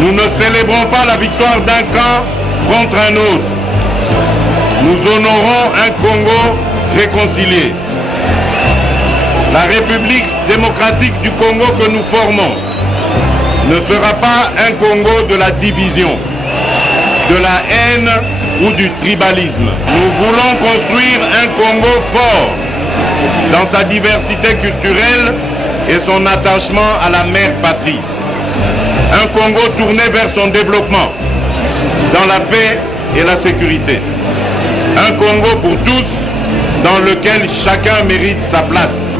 Nous ne célébrons pas la victoire d'un camp contre un autre. Nous honorons un Congo réconcilié. La République démocratique du Congo que nous formons ne sera pas un Congo de la division, de la haine ou du tribalisme. Nous voulons construire un Congo fort dans sa diversité culturelle et son attachement à la mère patrie. Un Congo tourné vers son développement, dans la paix et la sécurité. Un Congo pour tous, dans lequel chacun mérite sa place.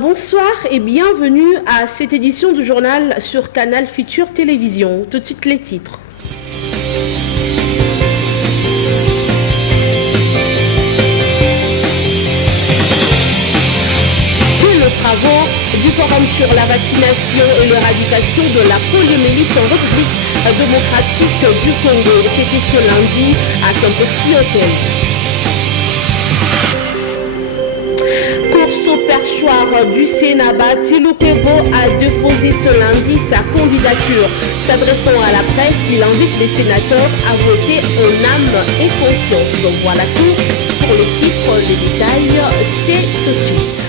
Bonsoir et bienvenue à cette édition du journal sur Canal Futur Télévision. Tout de suite les titres. Les travaux du Forum sur la vaccination et l'éradication de la poliomyélite en République démocratique du Congo. C'était ce lundi à Campeski Hotel. Au perchoir du Sénat, Bati Lukwebo a déposé ce lundi sa candidature. S'adressant à la presse, il invite les sénateurs à voter en âme et conscience. Voilà tout pour les titres, les détails, c'est tout de suite.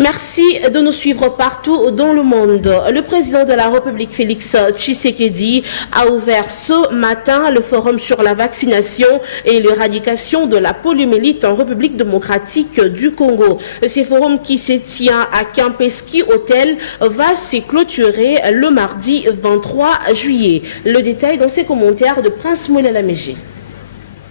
Merci de nous suivre partout dans le monde. Le président de la République, Félix Tshisekedi, a ouvert ce matin le forum sur la vaccination et l'éradication de la poliomyélite en République démocratique du Congo. Ce forum qui se tient à Campeski Hotel va se clôturer le mardi 23 juillet. Le détail dans ses commentaires de Prince Moulay Lamégé.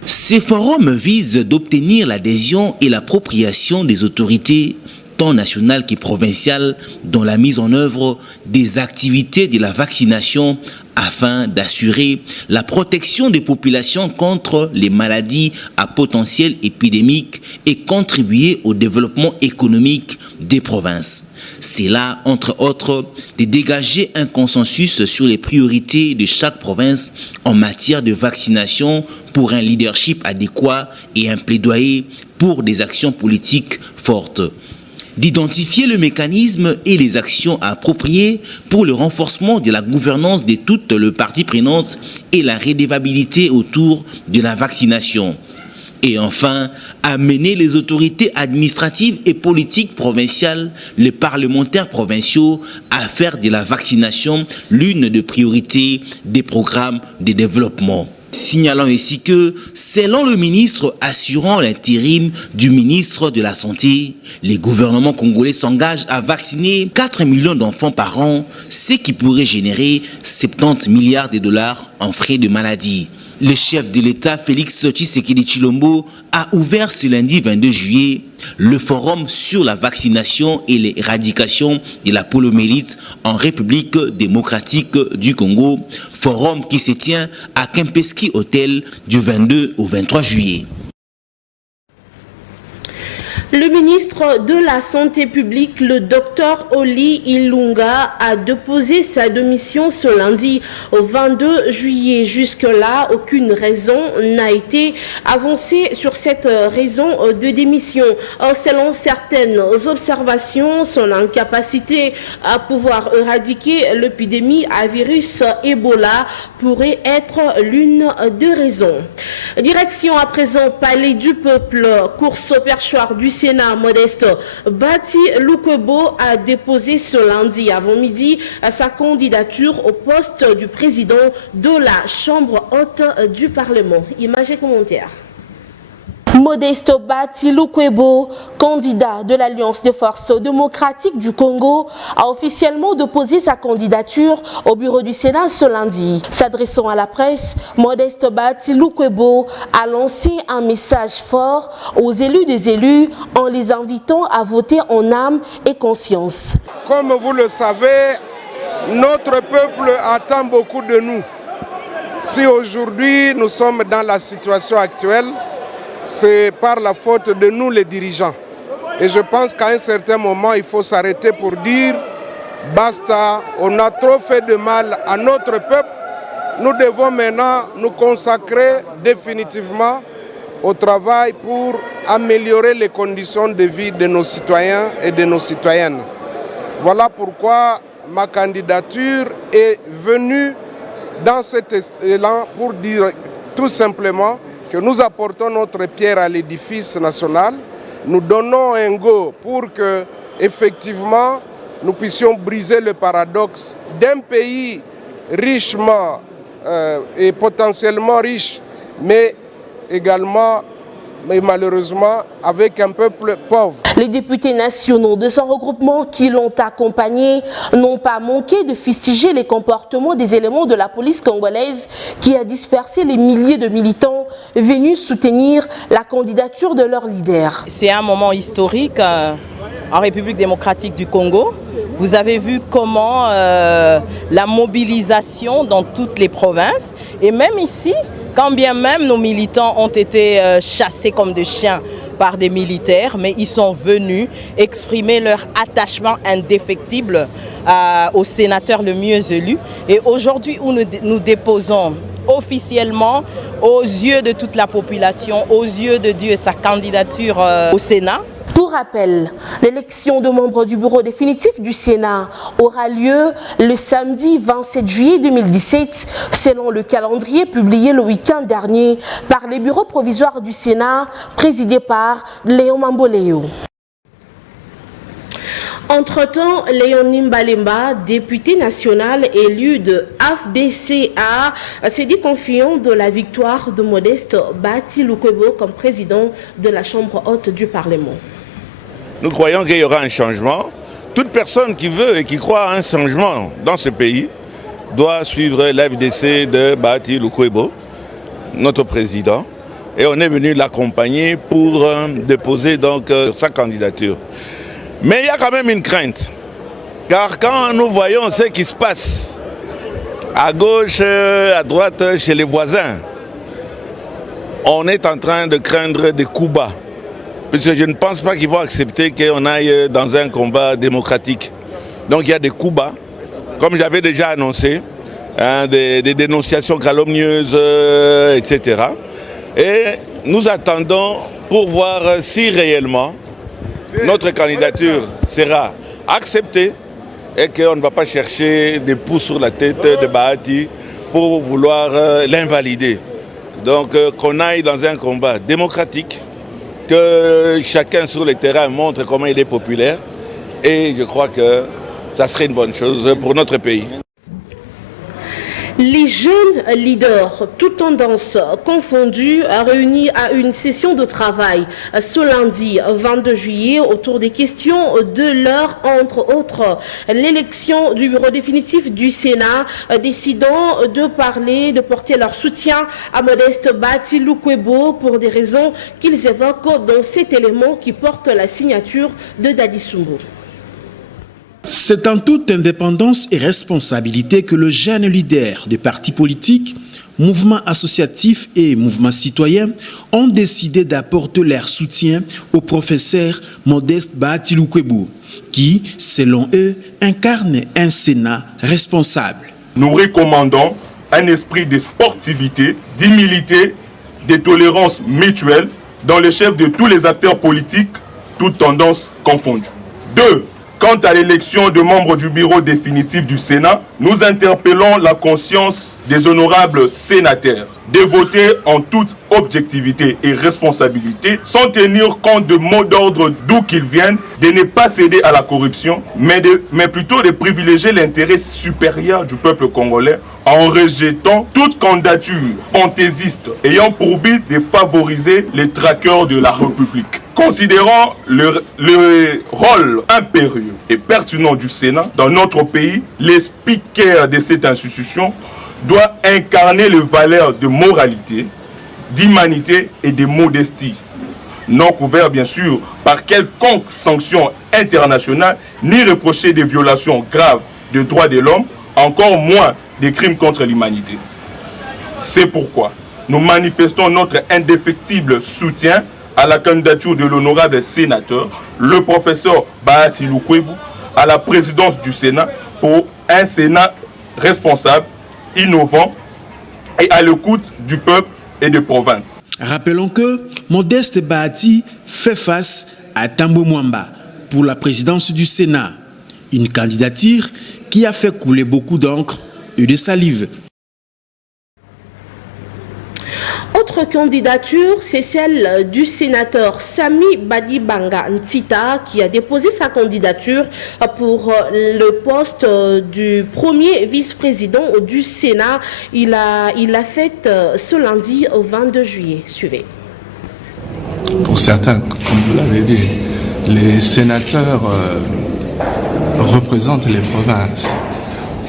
Ces forums visent d'obtenir l'adhésion et l'appropriation des autorités tant nationales que provinciales dans la mise en œuvre des activités de la vaccination afin d'assurer la protection des populations contre les maladies à potentiel épidémique et contribuer au développement économique des provinces. C'est là, entre autres, de dégager un consensus sur les priorités de chaque province en matière de vaccination pour un leadership adéquat et un plaidoyer pour des actions politiques fortes. D'identifier le mécanisme et les actions appropriées pour le renforcement de la gouvernance de toutes les parties prenantes et la redevabilité autour de la vaccination. Et enfin, amener les autorités administratives et politiques provinciales, les parlementaires provinciaux à faire de la vaccination l'une des priorités des programmes de développement. Signalant ici que, selon le ministre assurant l'intérim du ministre de la Santé, les gouvernements congolais s'engagent à vacciner 4 millions d'enfants par an, ce qui pourrait générer 70 milliards de dollars en frais de maladie. Le chef de l'État, Félix Tshisekedi Tshilombo, a ouvert ce lundi 22 juillet le forum sur la vaccination et l'éradication de la poliomyélite en République démocratique du Congo, forum qui se tient à Campeski Hotel du 22 au 23 juillet. Le ministre de la Santé publique, le docteur Oli Ilunga, a déposé sa démission ce lundi au 22 juillet. Jusque-là, aucune raison n'a été avancée sur cette raison de démission. Selon certaines observations, son incapacité à pouvoir éradiquer l'épidémie à virus Ebola pourrait être l'une des raisons. Direction à présent Palais du Peuple, course au perchoir du Sénat, Modeste Bati Lukwebo a déposé ce lundi avant-midi sa candidature au poste du président de la Chambre haute du Parlement. Images et commentaires. Modeste Bati Lukwebo, candidat de l'Alliance des forces démocratiques du Congo, a officiellement déposé sa candidature au bureau du Sénat ce lundi. S'adressant à la presse, Modeste Bati Lukwebo a lancé un message fort aux élus des élus en les invitant à voter en âme et conscience. Comme vous le savez, notre peuple attend beaucoup de nous. Si aujourd'hui nous sommes dans la situation actuelle, c'est par la faute de nous les dirigeants. Et je pense qu'à un certain moment, il faut s'arrêter pour dire basta, on a trop fait de mal à notre peuple. Nous devons maintenant nous consacrer définitivement au travail pour améliorer les conditions de vie de nos citoyens et de nos citoyennes. Voilà pourquoi ma candidature est venue dans cet élan pour dire tout simplement que nous apportons notre pierre à l'édifice national. Nous donnons un go pour que, effectivement, nous puissions briser le paradoxe d'un pays richement et potentiellement riche, mais également, mais malheureusement, avec un peuple pauvre. Les députés nationaux de son regroupement qui l'ont accompagné n'ont pas manqué de fustiger les comportements des éléments de la police congolaise qui a dispersé les milliers de militants venus soutenir la candidature de leur leader. C'est un moment historique en République démocratique du Congo. Vous avez vu comment la mobilisation dans toutes les provinces, et même ici, quand bien même nos militants ont été chassés comme des chiens par des militaires, mais ils sont venus exprimer leur attachement indéfectible au sénateur le mieux élu. Et aujourd'hui, où nous déposons officiellement aux yeux de toute la population, aux yeux de Dieu, sa candidature au Sénat. Pour rappel, l'élection de membres du bureau définitif du Sénat aura lieu le samedi 27 juillet 2017, selon le calendrier publié le week-end dernier par les bureaux provisoires du Sénat, présidés par Léon Mamboléo. Entre-temps, Léonie Mbalemba, député national élu de AFDCA, s'est dit confiant de la victoire de Modeste Bahati Lukwebo comme président de la Chambre haute du Parlement. Nous croyons qu'il y aura un changement. Toute personne qui veut et qui croit à un changement dans ce pays doit suivre l'AFDC de Bahati Lukwebo, notre président. Et on est venu l'accompagner pour déposer donc sa candidature. Mais il y a quand même une crainte. Car quand nous voyons ce qui se passe à gauche, à droite, chez les voisins, on est en train de craindre des coups bas. Puisque je ne pense pas qu'ils vont accepter qu'on aille dans un combat démocratique. Donc il y a des coups bas, comme j'avais déjà annoncé, hein, des dénonciations calomnieuses, etc. Et nous attendons pour voir si réellement notre candidature sera acceptée et qu'on ne va pas chercher des pouces sur la tête de Bahati pour vouloir l'invalider. Donc qu'on aille dans un combat démocratique, que chacun sur le terrain montre comment il est populaire, et je crois que ça serait une bonne chose pour notre pays. Les jeunes leaders, toutes tendances confondues, réunis à une session de travail ce lundi 22 juillet autour des questions de l'heure, entre autres l'élection du bureau définitif du Sénat, décidant de porter leur soutien à Modeste Bahati Lukwebo pour des raisons qu'ils évoquent dans cet élément qui porte la signature de Dadi Sumbo. C'est en toute indépendance et responsabilité que le jeune leader des partis politiques, mouvements associatifs et mouvements citoyens ont décidé d'apporter leur soutien au professeur Modeste Bahati Lukwebo, qui, selon eux, incarne un Sénat responsable. Nous recommandons un esprit de sportivité, d'humilité, de tolérance mutuelle dans le chef de tous les acteurs politiques, toutes tendances confondues. 2. Quant à l'élection de membres du bureau définitif du Sénat, nous interpellons la conscience des honorables sénateurs de voter en toute objectivité et responsabilité, sans tenir compte de mots d'ordre d'où qu'ils viennent, de ne pas céder à la corruption, mais plutôt de privilégier l'intérêt supérieur du peuple congolais en rejetant toute candidature fantaisiste ayant pour but de favoriser les traqueurs de la République. Considérant le rôle impérieux et pertinent du Sénat dans notre pays, les speakers de cette institution doivent incarner les valeurs de moralité, d'humanité et de modestie, non couverts bien sûr par quelconque sanction internationale, ni reprocher des violations graves des droits de l'homme, encore moins des crimes contre l'humanité. C'est pourquoi nous manifestons notre indéfectible soutien à la candidature de l'honorable sénateur, le professeur Bahati Lukwebo, à la présidence du Sénat pour un Sénat responsable, innovant et à l'écoute du peuple et des provinces. Rappelons que Modeste Bahati fait face à Tambo Mwamba pour la présidence du Sénat, une candidature qui a fait couler beaucoup d'encre et de salive. Autre candidature, c'est celle du sénateur Sami Badibanga Ntita qui a déposé sa candidature pour le poste du premier vice-président du Sénat. Il l'a fait ce lundi au 22 juillet. Suivez. Pour certains, comme vous l'avez dit, les sénateurs représentent les provinces.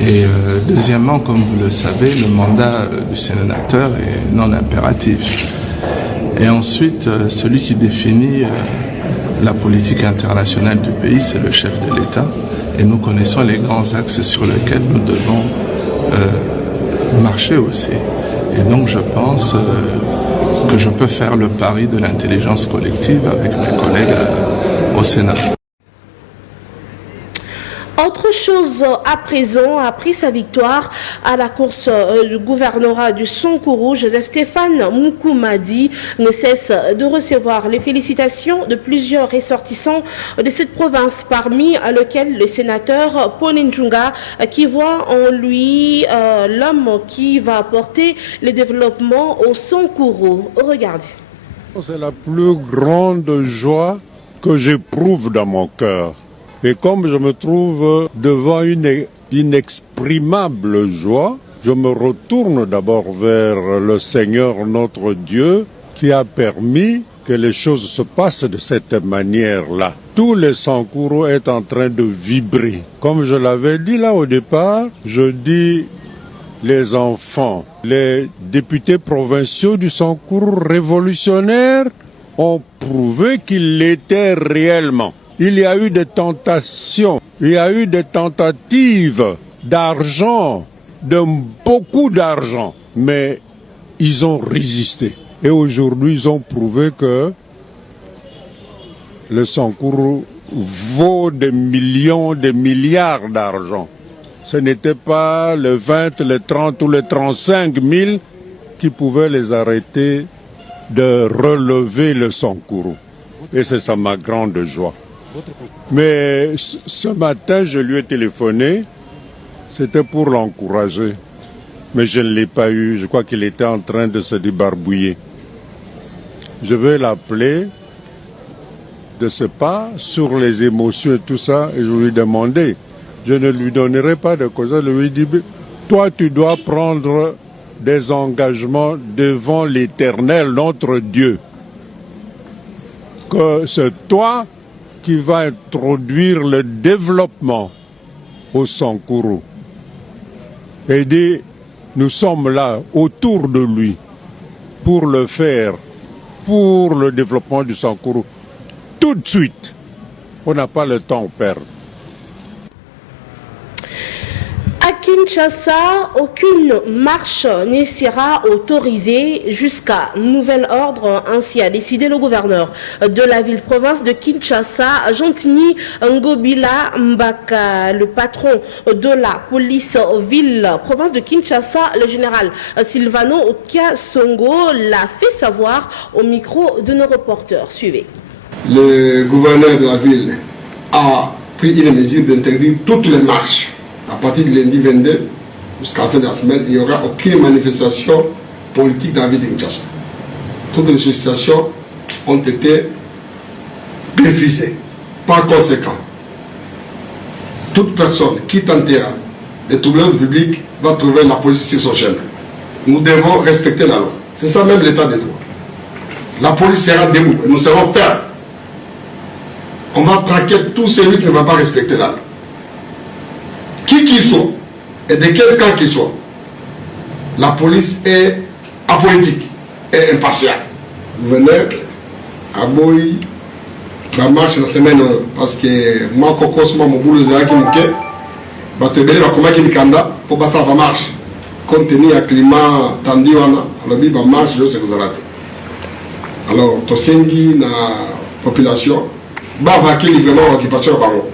Et deuxièmement, comme vous le savez, le mandat du sénateur est non impératif. Et ensuite, celui qui définit la politique internationale du pays, c'est le chef de l'État. Et nous connaissons les grands axes sur lesquels nous devons marcher aussi. Et donc je pense que je peux faire le pari de l'intelligence collective avec mes collègues au Sénat. Autre chose à présent, après sa victoire à la course du gouvernorat du Sankourou, Joseph-Stéphane Moukoumadi ne cesse de recevoir les félicitations de plusieurs ressortissants de cette province, parmi lesquels le sénateur Paul Njunga, qui voit en lui l'homme qui va apporter le développement au Sankourou. Regardez. C'est la plus grande joie que j'éprouve dans mon cœur. Et comme je me trouve devant une inexprimable joie, je me retourne d'abord vers le Seigneur notre Dieu qui a permis que les choses se passent de cette manière-là. Tout le Sankourou est en train de vibrer. Comme je l'avais dit là au départ, je dis les enfants, les députés provinciaux du Sankourou révolutionnaire ont prouvé qu'ils l'étaient réellement. Il y a eu des tentations, il y a eu des tentatives d'argent, de beaucoup d'argent, mais ils ont résisté. Et aujourd'hui, ils ont prouvé que le Sankourou vaut des millions, des milliards d'argent. Ce n'était pas les 20, les 30 ou les 35 000 qui pouvaient les arrêter de relever le Sankourou. Et c'est ça ma grande joie. Mais ce matin, je lui ai téléphoné, c'était pour l'encourager. Mais je ne l'ai pas eu, je crois qu'il était en train de se débarbouiller. Je vais l'appeler, de ce pas, sur les émotions et tout ça, et je lui ai demandé. Je ne lui donnerai pas de cause, je lui ai dit, toi tu dois prendre des engagements devant l'Éternel, notre Dieu. Que c'est toi qui va introduire le développement au Sankourou. Et dit, nous sommes là autour de lui pour le faire, pour le développement du Sankourou. Tout de suite, on n'a pas le temps à perdre. À Kinshasa, aucune marche ne sera autorisée jusqu'à nouvel ordre. Ainsi a décidé le gouverneur de la ville-province de Kinshasa, Gentini Ngobila Mbaka. Le patron de la police ville-province de Kinshasa, le général Silvano Kiasongo, l'a fait savoir au micro de nos reporters. Suivez. Le gouverneur de la ville a pris une mesure d'interdire toutes les marches. À partir du lundi 22 jusqu'à la fin de la semaine, il n'y aura aucune manifestation politique dans la ville de Kinshasa. Toutes les sollicitations ont été refusées. Par conséquent, toute personne qui tentera de troubler le public va trouver la police sur son chemin. Nous devons respecter la loi. C'est ça même l'état de droit. La police sera debout et nous serons fermes. On va traquer tout celui qui ne va pas respecter la loi. Qui qu'il soit, et de quel camp qu'il soit, la police est apolitique et impartiale. Gouverneur, Aboy, la marche la semaine, parce que moi, Kokos, moi, mon boulot, c'est là qui me quitte, va te donner la commande qui me kanda pour passer à la marche. compte tenu du climat tendu, on a dit que marche, je sais que vous avez raté. Alors, tosengi na population, va vaquer librement l'occupation de Bango.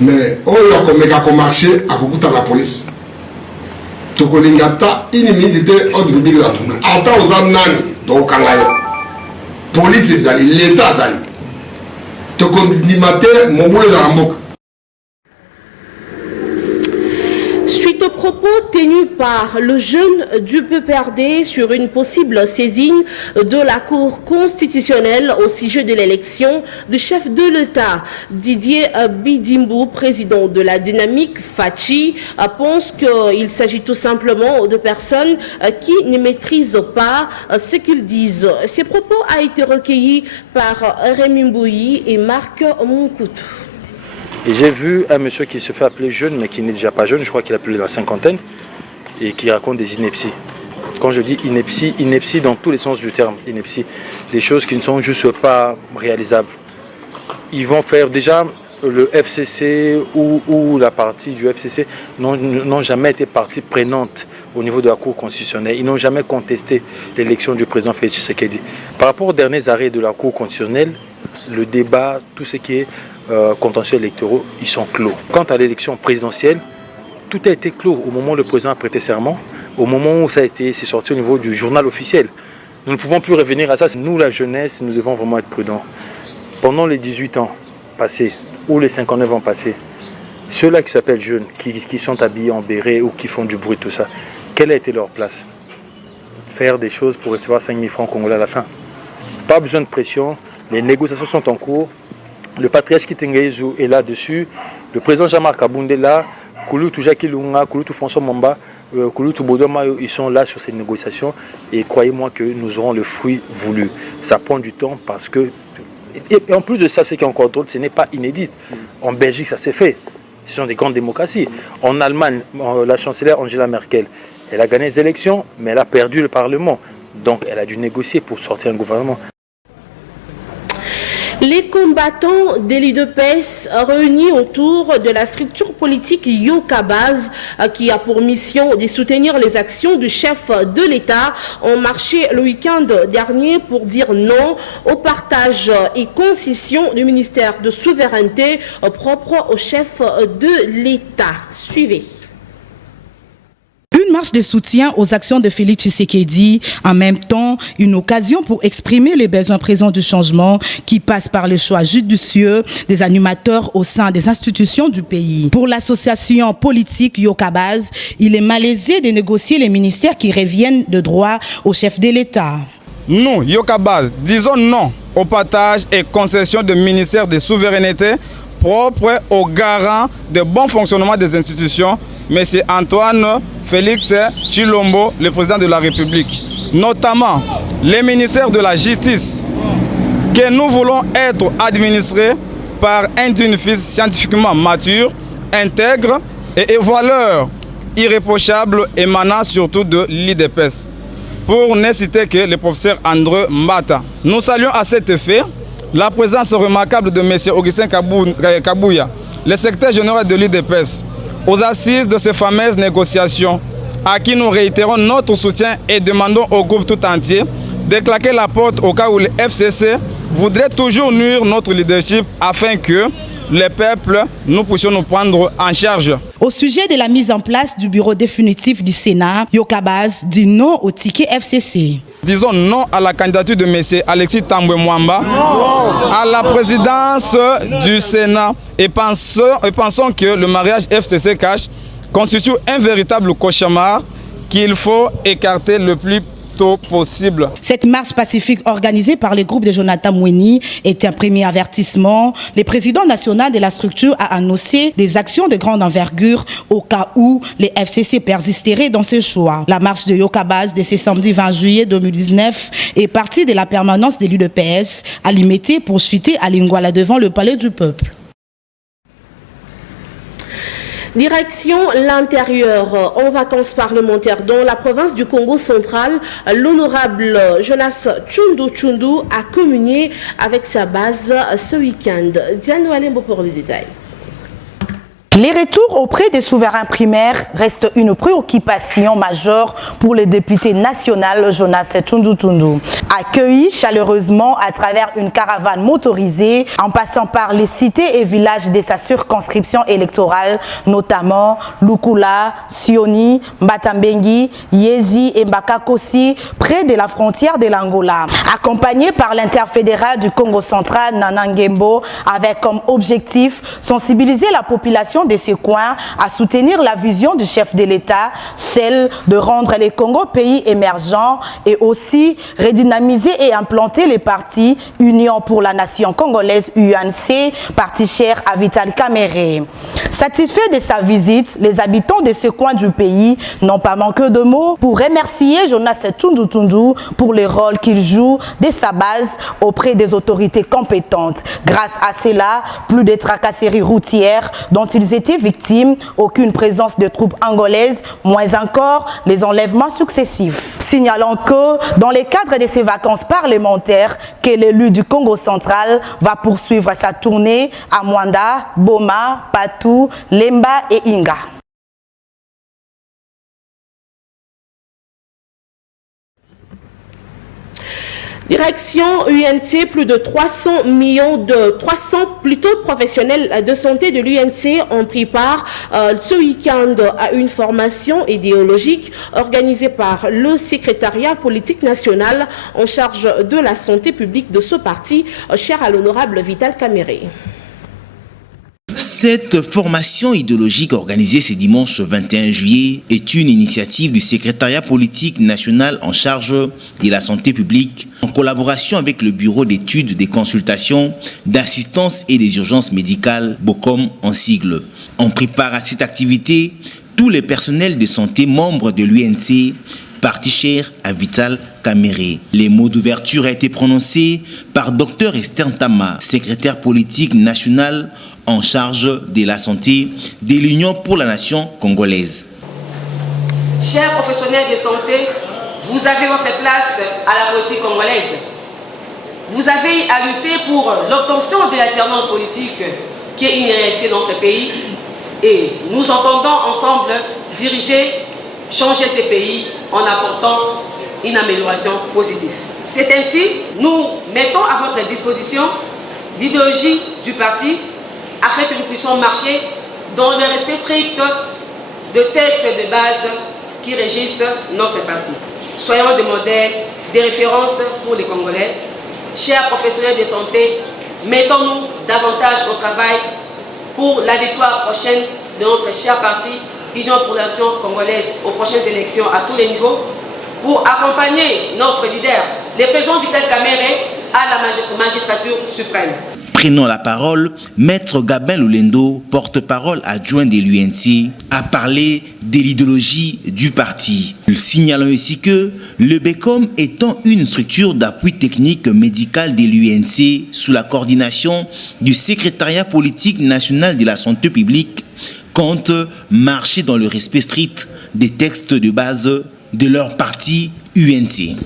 Mais, on a marché à Kukuta la police. Tokolingata, inimidité, on dit que la tournée. Attends aux amenani, donc Kangayo. Police est allée, l'État est allé. Tokolingata, mon boulot est en boucle. Suite aux propos tenus par le jeune du PPRD sur une possible saisine de la Cour constitutionnelle au sujet de l'élection du chef de l'État, Didier Bidimbu, président de la Dynamique Fachi, pense qu'il s'agit tout simplement de personnes qui ne maîtrisent pas ce qu'ils disent. Ces propos ont été recueillis par Rémi Mbouyi et Marc Moukoutou. Et j'ai vu un monsieur qui se fait appeler jeune, mais qui n'est déjà pas jeune, je crois qu'il a plus de la cinquantaine, et qui raconte des inepties. Quand je dis inepties, inepties dans tous les sens du terme, inepties, des choses qui ne sont juste pas réalisables. Ils vont faire déjà le FCC ou la partie du FCC n'ont jamais été partie prenante au niveau de la Cour constitutionnelle. Ils n'ont jamais contesté l'élection du président Félix Tshisekedi. Par rapport aux derniers arrêts de la Cour constitutionnelle, le débat, tout ce qui est contentieux électoraux, ils sont clos. Quant à l'élection présidentielle, tout a été clos au moment où le président a prêté serment, au moment où c'est sorti au niveau du journal officiel. Nous ne pouvons plus revenir à ça. Nous, la jeunesse, nous devons vraiment être prudents. Pendant les 18 ans passés, ou les 59 ans passés, ceux-là qui s'appellent jeunes, qui sont habillés en béret ou qui font du bruit, tout ça, quelle a été leur place? Faire des choses pour recevoir 5 000 francs congolais à la fin. Pas besoin de pression, les négociations sont en cours. Le patriarche Kitengeizu est là-dessus. Le président Jean-Marc Abounde est là. Kouloutou Jacques Lunga, Kouloutou François Mamba, Kouloutou Bodoma, ils sont là sur ces négociations. Et croyez-moi que nous aurons le fruit voulu. Ça prend du temps parce que... Et en plus de ça, ce qui est en contrôle, ce n'est pas inédit. En Belgique, ça s'est fait. Ce sont des grandes démocraties. En Allemagne, la chancelière Angela Merkel, elle a gagné les élections, mais elle a perdu le Parlement. Donc, elle a dû négocier pour sortir un gouvernement. Les combattants de l'UDPS réunis autour de la structure politique Yokabaz, qui a pour mission de soutenir les actions du chef de l'État, ont marché le week-end dernier pour dire non au partage et concession du ministère de souveraineté propre au chef de l'État. Suivez. Une marche de soutien aux actions de Félix Tshisekedi, en même temps une occasion pour exprimer les besoins présents du changement qui passe par le choix judicieux des animateurs au sein des institutions du pays. Pour l'association politique Yokabaz, il est malaisé de négocier les ministères qui reviennent de droit au chef de l'État. Nous, Yokabaz, disons non au partage et concession de ministères de souveraineté propre aux garants de bon fonctionnement des institutions, M. Antoine Félix Tshilombo, le président de la République. Notamment les ministères de la Justice, que nous voulons être administrés par un fils scientifiquement mature, intègre et valeur irréprochable émanant surtout de l'IDPS. Pour ne citer que le professeur André Mbata. Nous saluons à cet effet la présence remarquable de M. Augustin Kabouya, le secrétaire général de l'UDPS, aux assises de ces fameuses négociations, à qui nous réitérons notre soutien et demandons au groupe tout entier de claquer la porte au cas où le FCC voudrait toujours nuire notre leadership afin que les peuples, nous puissions nous prendre en charge. Au sujet de la mise en place du bureau définitif du Sénat, Yokabaz dit non au ticket FCC. Disons non à la candidature de M. Alexis Tambwe Mwamba à la présidence du Sénat et pensons que le mariage FCC-Cash constitue un véritable cauchemar qu'il faut écarter le plus tôt possible. Cette marche pacifique organisée par le groupe de Jonathan Moueni est un premier avertissement. Le président national de la structure a annoncé des actions de grande envergure au cas où les FCC persisteraient dans ce choix. La marche de Yokabaz de ce samedi 20 juillet 2019 est partie de la permanence de l'UDPS à Limité pour chuter à Lingouala devant le palais du peuple. Direction l'intérieur, en vacances parlementaires dans la province du Congo central, l'honorable Jonas Tshundu a communié avec sa base ce week-end. Diane Walembo pour les détails. Les retours auprès des souverains primaires restent une préoccupation majeure pour le député national Jonas Tundu Tundu. Accueilli chaleureusement à travers une caravane motorisée en passant par les cités et villages de sa circonscription électorale, notamment Lukula, Sioni, Mbatambengi, Yezi et Mbakakosi, près de la frontière de l'Angola. Accompagné par l'interfédéral du Congo central, Nana Ngembo, avec comme objectif sensibiliser la population de ces coins à soutenir la vision du chef de l'État, celle de rendre les Congo pays émergents et aussi redynamiser et implanter les partis Union pour la Nation congolaise UNC, parti cher à Vital Kamerhe. Satisfaits de sa visite, les habitants de ce coin du pays n'ont pas manqué de mots pour remercier Jonas Tundu Tundu pour le rôle qu'il joue de sa base auprès des autorités compétentes. Grâce à cela, plus de tracasseries routières dont ils étaient victimes, aucune présence de troupes angolaises, moins encore les enlèvements successifs. Signalons que dans le cadre de ces vacances parlementaires, que l'élu du Congo central va poursuivre sa tournée à Mwanda, Boma, Patou, Lemba et Inga. Direction UNC, plus de 300 professionnels de santé de l'UNC ont pris part ce week-end à une formation idéologique organisée par le secrétariat politique national en charge de la santé publique de ce parti, cher à l'honorable Vital Kamerhe. Cette formation idéologique organisée ce dimanche 21 juillet est une initiative du secrétariat politique national en charge de la santé publique en collaboration avec le bureau d'études, des consultations, d'assistance et des urgences médicales, BOCOM en sigle. On prépare à cette activité tous les personnels de santé membres de l'UNC, parti cher à Vital Kamerhe. Les mots d'ouverture ont été prononcés par Dr Esther Ntama, secrétaire politique national en charge de la santé de l'Union pour la Nation congolaise. Chers professionnels de santé, vous avez votre place à la politique congolaise. Vous avez à lutter pour l'obtention de l'alternance politique qui est une réalité dans notre pays et nous entendons ensemble diriger, changer ces pays en apportant une amélioration positive. C'est ainsi, nous mettons à votre disposition l'idéologie du parti afin que nous puissions marcher dans le respect strict de textes de base qui régissent notre parti. Soyons des modèles, des références pour les Congolais. Chers professionnels de santé, mettons-nous davantage au travail pour la victoire prochaine de notre cher parti Union pour la Nation congolaise aux prochaines élections à tous les niveaux, pour accompagner notre leader, le président Vital Kamerhe, à la magistrature suprême. Prenant la parole, Maître Gabin Lulendo, porte-parole adjoint de l'UNC, a parlé de l'idéologie du parti. Signalons ici que le BECOM étant une structure d'appui technique médical de l'UNC sous la coordination du secrétariat politique national de la santé publique, compte marcher dans le respect strict des textes de base de leur parti UNC.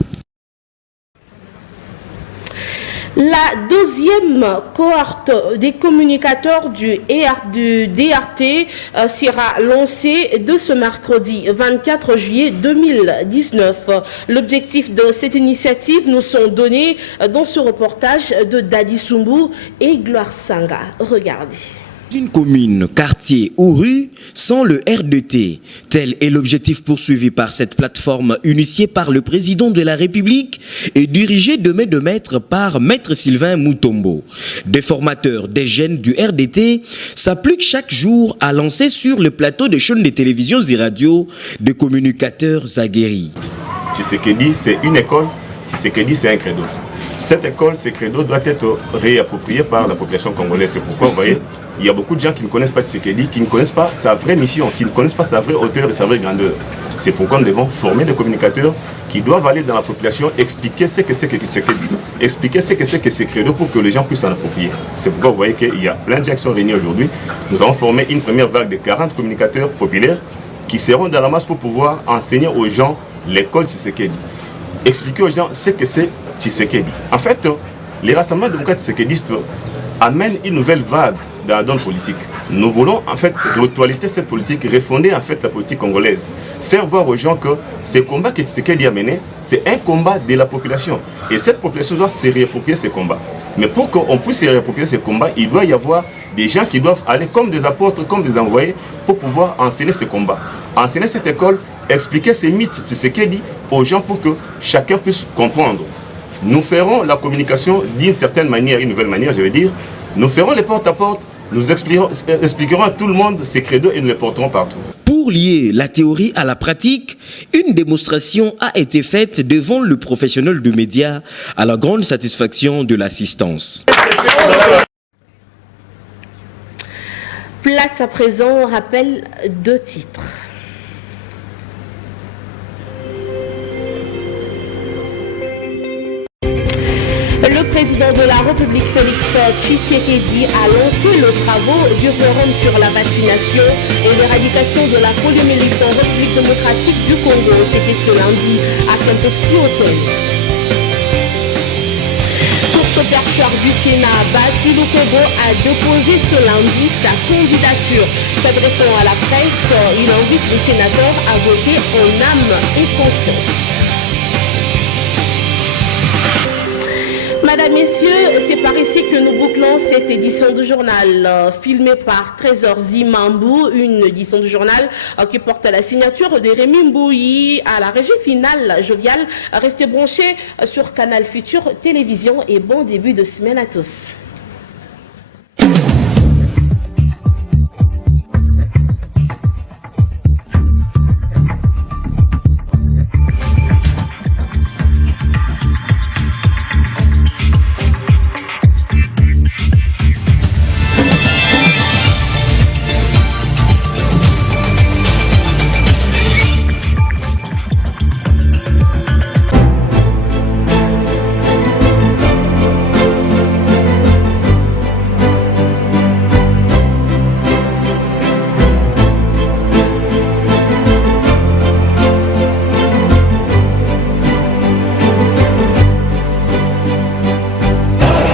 La deuxième cohorte des communicateurs du DRT sera lancée de ce mercredi 24 juillet 2019. L'objectif de cette initiative nous sont donnés dans ce reportage de Dadi Sumbu et Gloire Sanga. Regardez. Une commune, quartier ou rue sans le RDT. Tel est l'objectif poursuivi par cette plateforme initiée par le président de la République et dirigée de main de maître par Maître Sylvain Mutombo. Des formateurs, des jeunes du RDT s'appliquent chaque jour à lancer sur le plateau des chaînes de télévision et radio des communicateurs aguerris. Tshisekedi, c'est une école, Tshisekedi, c'est un credo. Cette école, ce credo doit être réapproprié par la population congolaise. C'est pourquoi, vous voyez, il y a beaucoup de gens qui ne connaissent pas Tshisekedi, qui ne connaissent pas sa vraie mission, qui ne connaissent pas sa vraie hauteur et sa vraie grandeur. C'est pourquoi nous devons former des communicateurs qui doivent aller dans la population, expliquer ce que c'est que Tshisekedi, expliquer ce que c'est que ces credos pour que les gens puissent s'en approprier. C'est pourquoi vous voyez qu'il y a plein de gens qui sont réunis aujourd'hui. Nous avons formé une première vague de 40 communicateurs populaires qui seront dans la masse pour pouvoir enseigner aux gens l'école Tshisekedi. Expliquer aux gens ce que c'est Tshisekedi. En fait, les rassemblements démocrates tshisekedistes amènent une nouvelle vague la donne politique. Nous voulons en fait réactualiser cette politique, refonder en fait la politique congolaise. Faire voir aux gens que ce combat que Tshisekedi a mené, c'est un combat de la population. Et cette population doit se réapproprier ces combats. Mais pour qu'on puisse se réapproprier ces combats, il doit y avoir des gens qui doivent aller comme des apôtres, comme des envoyés, pour pouvoir enseigner ces combats. Enseigner cette école, expliquer ces mythes Tshisekedi aux gens pour que chacun puisse comprendre. Nous ferons la communication d'une certaine manière, une nouvelle manière, je veux dire. Nous ferons les porte-à-porte, nous expliquerons à tout le monde ces credos et nous les porterons partout. Pour lier la théorie à la pratique, une démonstration a été faite devant le professionnel de médias à la grande satisfaction de l'assistance. Place à présent au rappel de titres. Le président de la République, Félix Tshisekedi, a lancé les travaux du forum sur la vaccination et l'éradication de la poliomyélite en République démocratique du Congo. C'était ce lundi à Kempinski Hotel. Pour ce perchoir du Sénat, Bati Lukobo a déposé ce lundi sa candidature. S'adressant à la presse, il invite les sénateurs à voter en âme et conscience. Madame, Messieurs, c'est par ici que nous bouclons cette édition du journal filmée par Trésor Zimambou, une édition du journal qui porte la signature de Rémi Mbouyi à la régie finale joviale. Restez branchés sur Canal Futur Télévision et bon début de semaine à tous.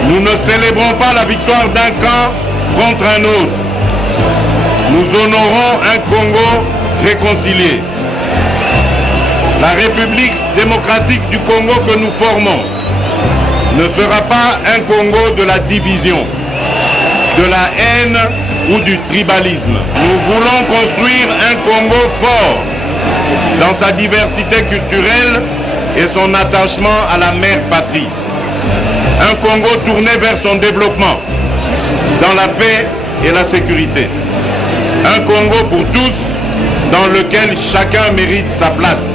Nous ne célébrons pas la victoire d'un camp contre un autre. Nous honorons un Congo réconcilié. La République démocratique du Congo que nous formons ne sera pas un Congo de la division, de la haine ou du tribalisme. Nous voulons construire un Congo fort dans sa diversité culturelle et son attachement à la mère patrie. Un Congo tourné vers son développement, dans la paix et la sécurité. Un Congo pour tous, dans lequel chacun mérite sa place.